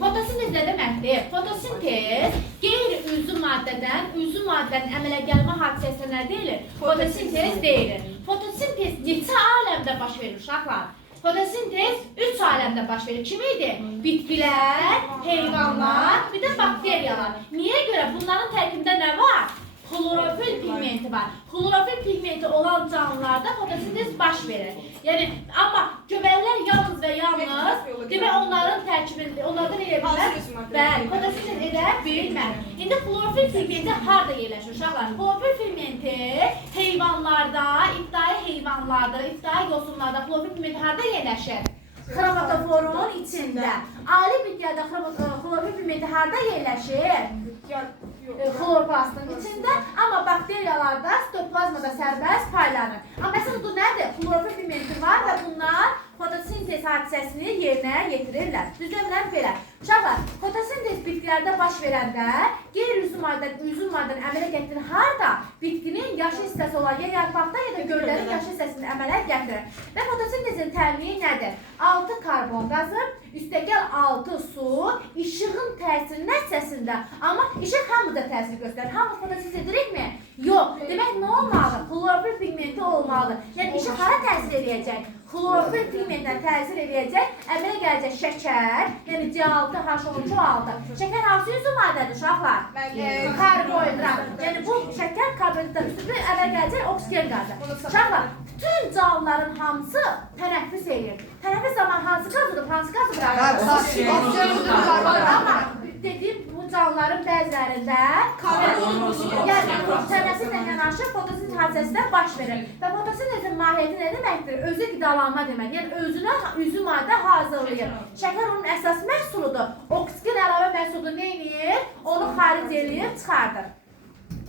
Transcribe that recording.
Fotosintez nə deməkdir? Fotosintez qeyri-üzvü maddədən əmələ gəlmə hadisəsi nə deyilir? Fotosintez deyilir. Fotosintez neçə aləmdə baş verir uşaqlar? Fotosintez 3 aləmdə baş verir. Kim idi? Bitkilər, heyvanlar, bir də bakteriyalar. Niyə görə? Bunların tərkibində nə var? Xlorofil pigmenti var. Xlorofil pigmenti olan canlılarda fotosintez baş verir. Yəni, amma göbəklər yalnız və yalnız demək onların tərkibində, onlardan elə bilmər. Bəli, fotosintez edə bilmər. İndi xlorofil pigmenti harada yerləşir uşaqlar? Xlorofil pigmenti heyvanlarda, ibtidai heyvanlarda, ibtidai yosunlarda xlorofil pigmenti harada yerləşir? Xromatoforun içində. Ali bitklərdə xlorofil pigmenti harada yerləşir? Xloroplastın içində, amma bakteriyalarda sitoplazmada sərbəst paylanır. Amma məsələn, bu nədir? Xlorofil pigmenti var və bunlar fotosintez hadisəsini yerinə yetirirlər. Düzdürlər belə. Uşaqlar, fotosintez bitkilərdə baş verəndə qeyri-üzvü maddənin əmələ gətirir harda? Bitkinin yaşı hissəsi olan ya yarpaqda ya da göllərin yaşı hissəsini əmələ gətirir. Və fotosintezin təmini nədir? 6 karbon qazı, üstəgəl 6 su, işığın təsiri nəticəsində. Amma işıq hamıda təsir göstərir. Hamı fotosintez edirikmi? Yox. Demək, nə olmalı? Xlorofil pigmenti olmalı. Yəni, işıq hara təsir edəcək? Xlorofil pigmentlə təsir edəcək, əmələ gələcək şəkər, yəni C6H12O6. Şəkər hansı üzvü maddədir uşaqlar? Karbohidrat. Yəni bu şəkər karbohidrat üstündə əmələ gələcək oksigen qazı. Uşaqlar, bütün canlıların hamısı tənəffüs edir. Tənəffüs zamanı hansı qazıdır, hansı qazı bırakır? Amma dediyim bu canlıların bəzilərində tənəffüslə yanaşı fotosintez hadisəsində baş verir. Və fotosintezin mahiyyəti nə deməkdir? Özü qidalanma demək. Yəni özünə üzvü maddə hazırlayır. Şəkər onun əsas məhsuludur. Oksigen əlavə məhsulu nə edir? Onu xaric eləyib çıxardır.